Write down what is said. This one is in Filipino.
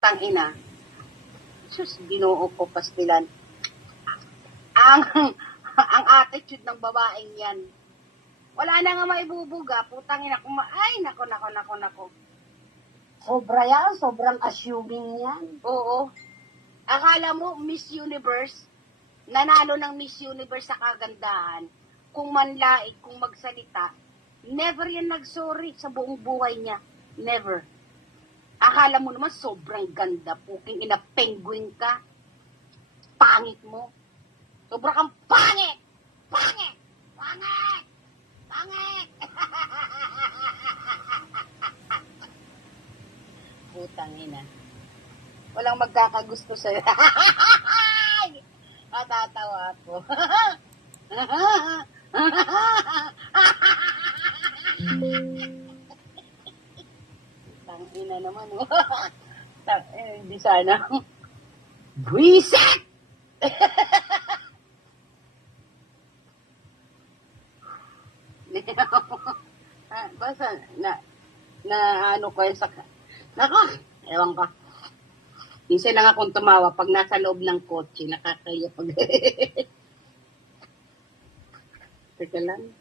Tangina. Sus, ginoo ko pastilan. Ang ang attitude ng babaeng yan. Wala na nga maibubuga. Putang ina. Ay, nako. Sobra yan, sobrang assuming yan. Oo. Akala mo, Miss Universe, nanalo ng Miss Universe sa kagandahan, kung manlaig, kung magsalita, never yan nagsorry sa buong buhay niya. Never. Akala mo naman sobrang ganda, puking ina, penguin ka. Pangit mo. Sobra kang pangit! Pangit! Pangit! Pangit! Putang ina. Walang magkakagusto sa'yo. Natatawa ako. Tangina naman, oh. Hindi sana. Buisit! Basta, ano ko yung saka. Nako, ewan ka. Minsan lang akong tumawa pag nasa loob ng kotse, nakakaya pag... Teka lang.